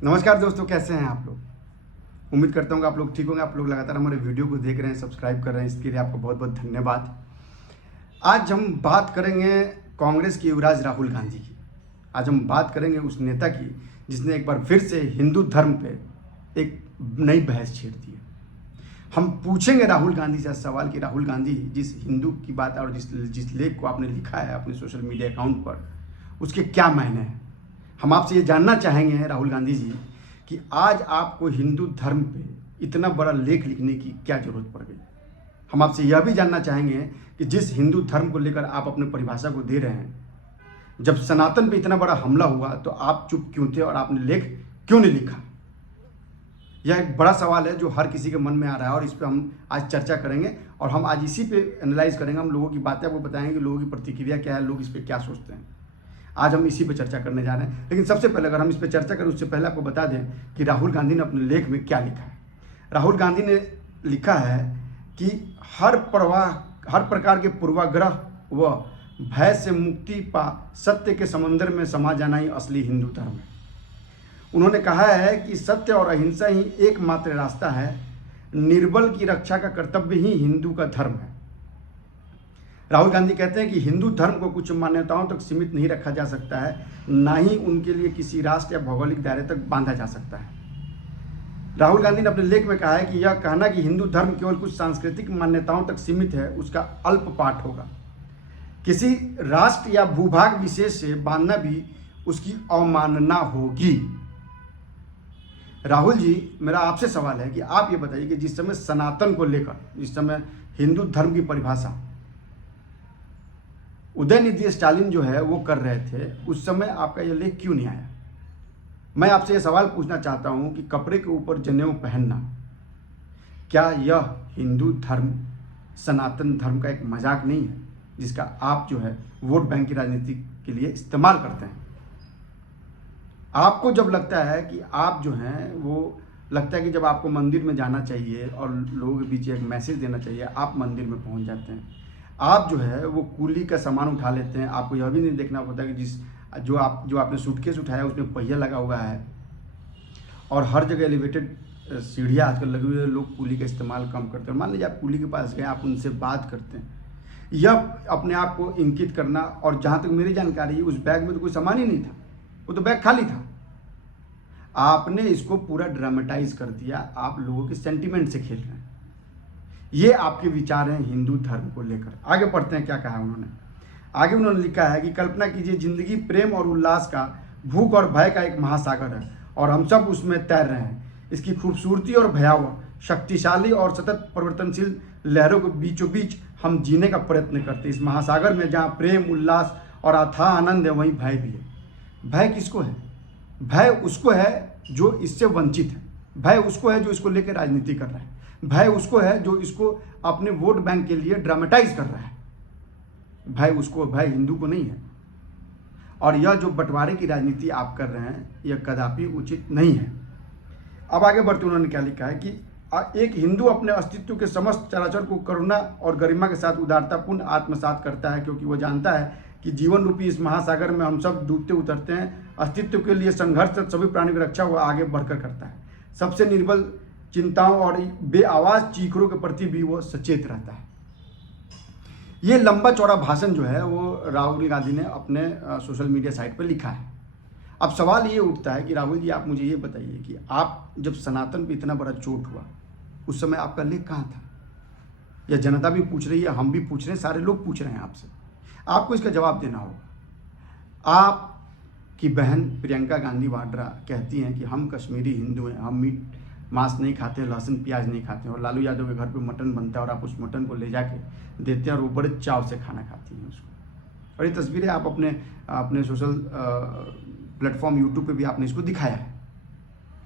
नमस्कार दोस्तों, कैसे हैं आप लोग। उम्मीद करता हूँ कि आप लोग ठीक होंगे। आप लोग लगातार हमारे वीडियो को देख रहे हैं, सब्सक्राइब कर रहे हैं, इसके लिए आपको बहुत बहुत धन्यवाद। आज हम बात करेंगे कांग्रेस के युवराज राहुल गांधी की। आज हम बात करेंगे उस नेता की जिसने एक बार फिर से हिंदू धर्म पे एक नई बहस छेड़ दी है। हम पूछेंगे राहुल गांधी से सवाल कि राहुल गांधी जिस हिंदू की बात और जिस लेख को आपने लिखा है अपने सोशल मीडिया अकाउंट पर, उसके क्या मायने हैं। हम आपसे ये जानना चाहेंगे राहुल गांधी जी कि आज आपको हिंदू धर्म पे इतना बड़ा लेख लिखने की क्या जरूरत पड़ गई। हम आपसे यह भी जानना चाहेंगे कि जिस हिंदू धर्म को लेकर आप अपने परिभाषा को दे रहे हैं, जब सनातन पे इतना बड़ा हमला हुआ तो आप चुप क्यों थे और आपने लेख क्यों नहीं लिखा। यह एक बड़ा सवाल है जो हर किसी के मन में आ रहा है और इस पर हम आज चर्चा करेंगे और हम आज इसी पे एनालाइज करेंगे। हम लोगों की बातें आपको बताएंगे कि लोगों की प्रतिक्रिया क्या है, लोग इस पर क्या सोचते हैं। आज हम इसी पे चर्चा करने जा रहे हैं। लेकिन सबसे पहले अगर हम इस पे चर्चा करें उससे पहले आपको बता दें कि राहुल गांधी ने अपने लेख में क्या लिखा है। राहुल गांधी ने लिखा है कि हर प्रकार के पूर्वाग्रह व भय से मुक्ति पा सत्य के समंदर में समा जाना ही असली हिंदू धर्म है। उन्होंने कहा है कि सत्य और अहिंसा ही एकमात्र रास्ता है। निर्बल की रक्षा का कर्तव्य ही हिंदू का धर्म है। राहुल गांधी कहते हैं कि हिंदू धर्म को कुछ मान्यताओं तक सीमित नहीं रखा जा सकता है, ना ही उनके लिए किसी राष्ट्र या भौगोलिक दायरे तक बांधा जा सकता है। राहुल गांधी ने अपने लेख में कहा है कि यह कहना कि हिंदू धर्म केवल कुछ सांस्कृतिक मान्यताओं तक सीमित है, उसका अल्प पाठ होगा। किसी राष्ट्र या भूभाग विशेष से बांधना भी उसकी अवमानना होगी। राहुल जी, मेरा आपसे सवाल है कि आप ये बताइए कि जिस समय सनातन को लेकर, जिस समय हिंदू धर्म की परिभाषा उदयनिधि स्टालिन जो है वो कर रहे थे, उस समय आपका यह लेख क्यों नहीं आया। मैं आपसे यह सवाल पूछना चाहता हूं कि कपड़े के ऊपर जनेऊ पहनना, क्या यह हिंदू धर्म सनातन धर्म का एक मजाक नहीं है जिसका आप जो है वोट बैंक की राजनीति के लिए इस्तेमाल करते हैं। आपको जब लगता है कि आप जो हैं वो लगता है कि जब आपको मंदिर में जाना चाहिए और लोगों के बीच एक मैसेज देना चाहिए, आप मंदिर में पहुंच जाते हैं। आप जो है वो कूली का सामान उठा लेते हैं। आपको यह भी नहीं देखना होता कि जो आपने सूटकेस उठाया उसमें पहिया लगा हुआ है और हर जगह एलिवेटेड सीढ़ियाँ आजकल लगी हुई है। लोग कूली का इस्तेमाल कम करते हैं। मान लीजिए आप कूली के पास गए, आप उनसे बात करते हैं, यह अपने आप को इंकित करना। और जहाँ तक मेरी जानकारी है उस बैग में तो कोई सामान ही नहीं था, वो तो बैग खाली था। आपने इसको पूरा ड्रामेटाइज कर दिया, आप लोगों के सेंटिमेंट से खेल रहे हैं। ये आपके विचार हैं हिंदू धर्म को लेकर। आगे पढ़ते हैं क्या कहा उन्होंने। आगे उन्होंने लिखा है कि कल्पना कीजिए जिंदगी प्रेम और उल्लास का, भूख और भय का एक महासागर है और हम सब उसमें तैर रहे हैं। इसकी खूबसूरती और भयावह, शक्तिशाली और सतत परिवर्तनशील लहरों के बीचों बीच हम जीने का प्रयत्न करते हैं। इस महासागर में जहाँ प्रेम, उल्लास और अथाह आनंद है, वहीं भय भी है। भय किसको है? भय उसको है जो इससे वंचित है। भय उसको है जो इसको लेकर राजनीति कर रहा है। भय उसको है जो इसको अपने वोट बैंक के लिए ड्रामेटाइज कर रहा है। भय उसको, भय हिंदू को नहीं है। और यह जो बंटवारे की राजनीति आप कर रहे हैं यह कदापि उचित नहीं है। अब आगे बढ़ते उन्होंने क्या लिखा है कि एक हिंदू अपने अस्तित्व के समस्त चराचर को करुणा और गरिमा के साथ उदारतापूर्ण आत्मसात करता है, क्योंकि वह जानता है कि जीवन रूपी इस महासागर में हम सब डूबते उतरते हैं। अस्तित्व के लिए संघर्ष सभी प्राणियों की रक्षा वह आगे बढ़कर करता है। सबसे निर्बल चिंताओं और बेआवाज चीखरों के प्रति भी वो सचेत रहता है। ये लंबा चौड़ा भाषण जो है वो राहुल गांधी ने अपने सोशल मीडिया साइट पर लिखा है। अब सवाल ये उठता है कि राहुल जी, आप मुझे ये बताइए कि आप जब सनातन पे इतना बड़ा चोट हुआ उस समय आपका लेख कहाँ था? यह जनता भी पूछ रही है, हम भी पूछ रहे हैं, सारे लोग पूछ रहे हैं आपसे। आपको इसका जवाब देना होगा। आपकी बहन प्रियंका गांधी वाड्रा कहती हैं कि हम कश्मीरी हिंदू हैं, हम मीट मांस नहीं खाते, लहसुन प्याज नहीं खाते, और लालू यादव के घर पे मटन बनता है और आप उस मटन को ले जाके देते हैं और वो बड़े चाव से खाना खाती हैं उसको। और ये तस्वीरें आप अपने सोशल प्लेटफॉर्म यूट्यूब पे भी आपने इसको दिखाया है।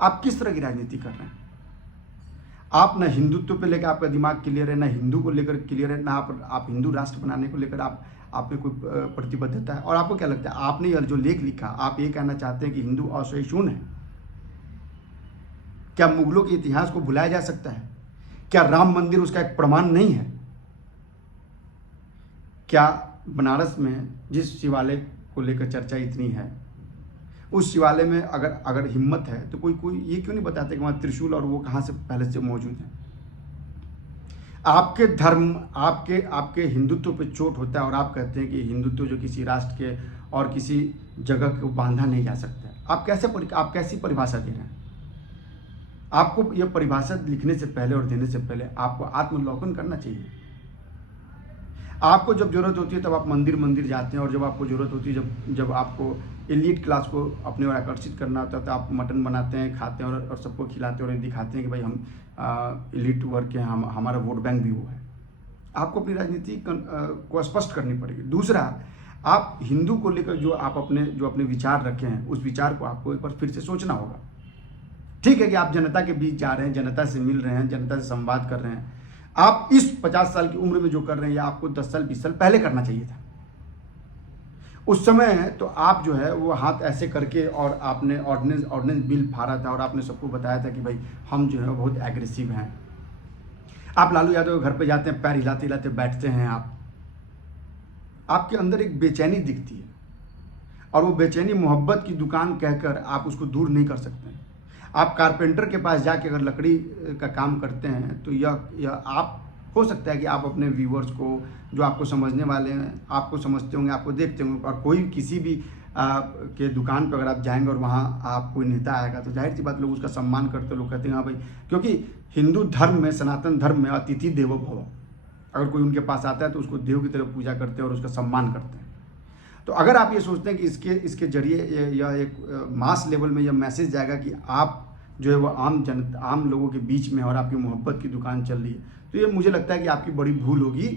आप किस तरह की राजनीति कर रहे हैं? आप ना हिंदुत्व पे लेकर आपका दिमाग क्लियर है, ना हिंदू को लेकर क्लियर है, ना आप हिंदू राष्ट्र बनाने को लेकर आप में कोई प्रतिबद्धता है। और आपको क्या लगता है, आपने यह जो लेख लिखा, आप ये कहना चाहते हैं कि हिंदू असहिष्णु है? क्या मुगलों के इतिहास को भुलाया जा सकता है? क्या राम मंदिर उसका एक प्रमाण नहीं है? क्या बनारस में जिस शिवालय को लेकर चर्चा इतनी है उस शिवालय में अगर अगर हिम्मत है तो कोई ये क्यों नहीं बताते कि वहाँ त्रिशूल और वो कहाँ से पहले से मौजूद है। आपके धर्म, आपके आपके हिंदुत्व पे चोट होता है और आप कहते हैं कि हिंदुत्व जो किसी राष्ट्र के और किसी जगह को बांधा नहीं जा सकता। आप कैसी परिभाषा दे रहे हैं? आपको यह परिभाषा लिखने से पहले और देने से पहले आपको आत्मलोकन करना चाहिए। आपको जब जरूरत होती है तब आप मंदिर मंदिर जाते हैं, और जब आपको जरूरत होती है, जब आपको एलीट क्लास को अपने ओर आकर्षित करना होता है तो आप मटन बनाते हैं, खाते हैं और सबको खिलाते हैं और दिखाते हैं कि भाई हम एलीट वर्ग के, हम हमारा वोट बैंक भी वो है। आपको अपनी राजनीति को स्पष्ट करनी पड़ेगी। दूसरा, आप हिंदू को लेकर जो अपने विचार रखे हैं उस विचार को आपको एक बार फिर से सोचना होगा। ठीक है कि आप जनता के बीच जा रहे हैं, जनता से मिल रहे हैं, जनता से संवाद कर रहे हैं। आप इस 50 साल की उम्र में जो कर रहे हैं या आपको 10 साल 20 साल पहले करना चाहिए था। उस समय तो आप जो है वो हाथ ऐसे करके और आपने ऑर्डिनेंस बिल फाड़ा था और आपने सबको बताया था कि भाई हम जो है बहुत एग्रेसिव हैं। आप लालू यादव के घर पे जाते हैं, पैर हिलाते हिलाते बैठते हैं। आपके अंदर एक बेचैनी दिखती है और वो बेचैनी मोहब्बत की दुकान कहकर आप उसको दूर नहीं कर सकते। आप कारपेंटर के पास जाके अगर लकड़ी का काम करते हैं तो यह आप हो सकता है कि आप अपने व्यूअर्स को, जो आपको समझने वाले हैं, आपको समझते होंगे, आपको देखते होंगे, और कोई किसी भी के दुकान पर अगर आप जाएंगे और वहाँ आप कोई नेता आएगा तो जाहिर सी बात लोग उसका सम्मान करते, लोग कहते हैं हाँ भाई, क्योंकि हिंदू धर्म में, सनातन धर्म में अतिथि देवो भव, अगर कोई उनके पास आता है तो उसको देव की तरह पूजा करते हैं और उसका सम्मान करते हैं। तो अगर आप ये सोचते हैं कि इसके जरिए यह एक मास लेवल में यह मैसेज जाएगा कि आप जो है वो आम लोगों के बीच में और आपकी मोहब्बत की दुकान चल रही है, तो ये मुझे लगता है कि आपकी बड़ी भूल होगी।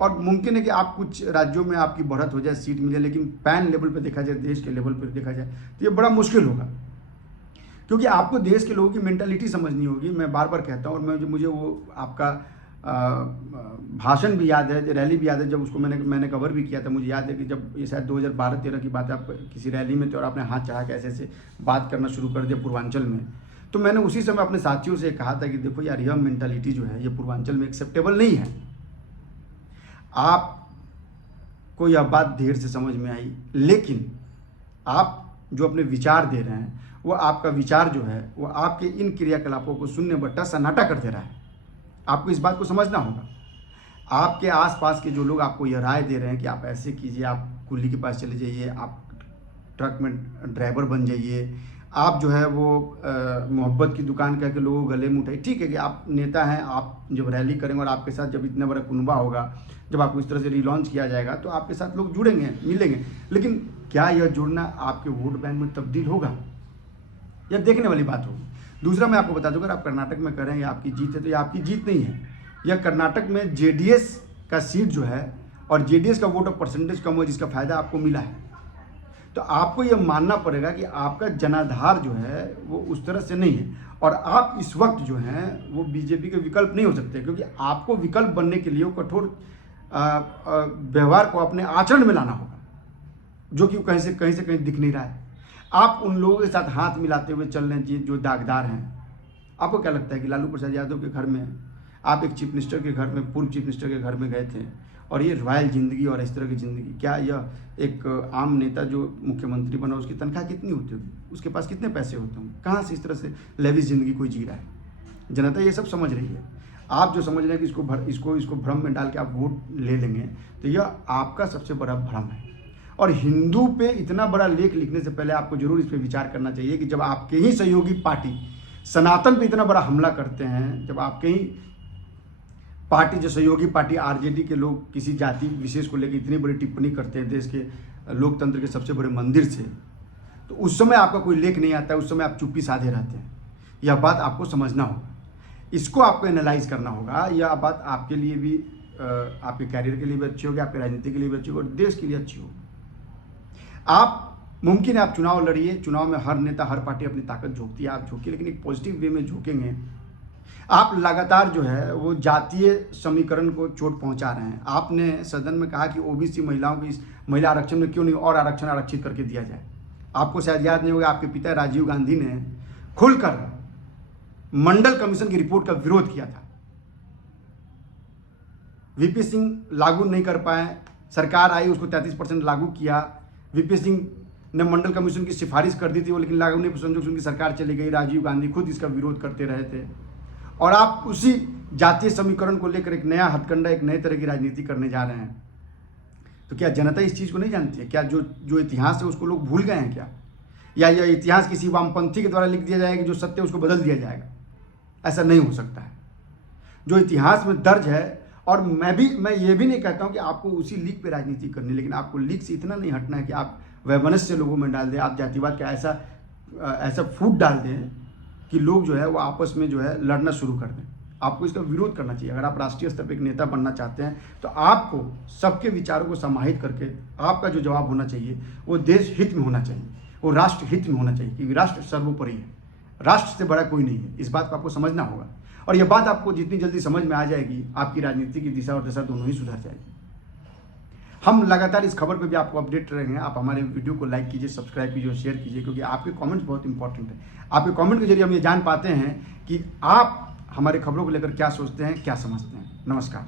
और मुमकिन है कि आप कुछ राज्यों में आपकी बढ़त हो जाए, सीट मिले, लेकिन पैन लेवल पर देखा जाए, देश के लेवल पर देखा जाए तो ये बड़ा मुश्किल होगा, क्योंकि आपको देश के लोगों की मेंटालिटी समझनी होगी। मैं बार बार कहता हूँ, और मुझे वो आपका भाषण भी याद है, रैली भी याद है, जब उसको मैंने कवर भी किया था। मुझे याद है कि जब ये शायद 2012-13 की बात है, आप किसी रैली में थे और आपने हाथ चढ़ा के ऐसे बात करना शुरू कर दिया पूर्वांचल में, तो मैंने उसी समय अपने साथियों से कहा था कि देखो यार, यह मेंटालिटी जो है ये पूर्वांचल में एक्सेप्टेबल नहीं है। आपको यह बात देर से समझ में आई, लेकिन आप जो अपने विचार दे रहे हैं वो आपका विचार जो है वो आपके इन क्रियाकलापों को शून्य बट्टा सन्नाटा कर दे रहा है। आपको इस बात को समझना होगा। आपके आसपास के जो लोग आपको यह राय दे रहे हैं कि आप ऐसे कीजिए, आप कुल्ली के पास चले जाइए, आप ट्रक में ड्राइवर बन जाइए, आप जो है वो मोहब्बत की दुकान कह के लोगों को गले में उठाइए। ठीक है कि आप नेता हैं, आप जब रैली करेंगे और आपके साथ जब इतना बड़ा कुनबा होगा, जब आपको इस तरह से रिलॉन्च किया जाएगा तो आपके साथ लोग जुड़ेंगे, मिलेंगे, लेकिन क्या यह जुड़ना आपके वोट बैंक में तब्दील होगा? यह देखने वाली बात होगी। दूसरा, मैं आपको बता दूं, अगर आप कर्नाटक में करें या आपकी जीत है, तो यह आपकी जीत नहीं है। यह कर्नाटक में जेडीएस का सीट जो है और जेडीएस का वोट ऑफ परसेंटेज कम हो, जिसका फायदा आपको मिला है। तो आपको यह मानना पड़ेगा कि आपका जनाधार जो है वो उस तरह से नहीं है, और आप इस वक्त जो हैं वो बीजेपी के विकल्प नहीं हो सकते, क्योंकि आपको विकल्प बनने के लिए वो कठोर व्यवहार को अपने आचरण में लाना होगा, जो कि कहीं से कहीं दिख नहीं रहा है। आप उन लोगों के साथ हाथ मिलाते हुए चल रहे हैं जो दागदार हैं। आपको क्या लगता है कि लालू प्रसाद यादव के घर में, आप एक चीफ मिनिस्टर के घर में, पूर्व चीफ मिनिस्टर के घर में गए थे, और ये रॉयल ज़िंदगी और इस तरह की ज़िंदगी, क्या यह एक आम नेता जो मुख्यमंत्री बना उसकी तनख्वाह कितनी होती होगी, उसके पास कितने पैसे होते होंगे, कहाँ से इस तरह से लेविश ज़िंदगी कोई जी रहा है? जनता ये सब समझ रही है। आप जो समझ रहे हैं कि इसको भ्रम में डाल के आप वोट ले लेंगे, तो यह आपका सबसे बड़ा भ्रम है। और हिंदू पे इतना बड़ा लेख लिखने से पहले आपको जरूर इस पर विचार करना चाहिए कि जब आपके ही सहयोगी पार्टी सनातन पे इतना बड़ा हमला करते हैं, जब आपके ही पार्टी, जो सहयोगी पार्टी आरजेडी के लोग किसी जाति विशेष को लेकर इतनी बड़ी टिप्पणी करते हैं देश के लोकतंत्र के सबसे बड़े मंदिर से, तो उस समय आपका कोई लेख नहीं आता है, उस समय आप चुप्पी साधे रहते हैं। यह बात आपको समझना होगा, इसको आपको एनालाइज करना होगा। यह बात आपके लिए भी, आपके कैरियर के लिए भी अच्छी होगी, आपके राजनीति के लिए भी अच्छी होगी और देश के लिए अच्छी होगी। आप मुमकिन है आप चुनाव लड़िए, चुनाव में हर नेता, हर पार्टी अपनी ताकत झोंकती है, आप झोंकिए, लेकिन एक पॉजिटिव वे में झोंकेंगे। आप लगातार जो है वो जातीय समीकरण को चोट पहुंचा रहे हैं। आपने सदन में कहा कि ओबीसी महिलाओं की, महिला आरक्षण में क्यों नहीं और आरक्षण आरक्षित करके दिया जाए। आपको शायद याद नहीं होगा, आपके पिता राजीव गांधी ने खुलकर मंडल कमीशन की रिपोर्ट का विरोध किया था। वीपी सिंह लागू नहीं कर पाए, सरकार आई, उसको 33% लागू किया। वीपी सिंह ने मंडल कमीशन की सिफारिश कर दी थी वो, लेकिन लागू नहीं संजोग से उनकी सरकार चली गई। राजीव गांधी खुद इसका विरोध करते रहे थे। और आप उसी जातीय समीकरण को लेकर एक नया हथकंडा, एक नए तरह की राजनीति करने जा रहे हैं। तो क्या जनता इस चीज़ को नहीं जानती है? क्या जो इतिहास है उसको लोग भूल गए हैं क्या? या यह इतिहास किसी वामपंथी के द्वारा लिख दिया जाएगा कि जो सत्य उसको बदल दिया जाएगा? ऐसा नहीं हो सकता है। जो इतिहास में दर्ज है, और मैं ये भी नहीं कहता हूँ कि आपको उसी लीक पे राजनीति करनी, लेकिन आपको लीक से इतना नहीं हटना है कि आप वैमनस्य लोगों में डाल दें, आप जातिवाद का ऐसा फूट डाल दें कि लोग जो है वो आपस में जो है लड़ना शुरू कर दें। आपको इसका विरोध करना चाहिए। अगर आप राष्ट्रीय स्तर पर एक नेता बनना चाहते हैं तो आपको सबके विचारों को समाहित करके आपका जो जवाब होना चाहिए वो देश हित में होना चाहिए, वो राष्ट्र हित में होना चाहिए, क्योंकि राष्ट्र सर्वोपरि है, राष्ट्र से बड़ा कोई नहीं है। इस बात को आपको समझना होगा, और यह बात आपको जितनी जल्दी समझ में आ जाएगी, आपकी राजनीति की दिशा और दशा दोनों ही सुधर जाएगी। हम लगातार इस खबर पे भी आपको अपडेट रहेंगे। आप हमारे वीडियो को लाइक कीजिए, सब्सक्राइब कीजिए और शेयर कीजिए, क्योंकि आपके कमेंट्स बहुत इंपॉर्टेंट है। आपके कमेंट के जरिए हम ये जान पाते हैं कि आप हमारे खबरों को लेकर क्या सोचते हैं, क्या समझते हैं। नमस्कार।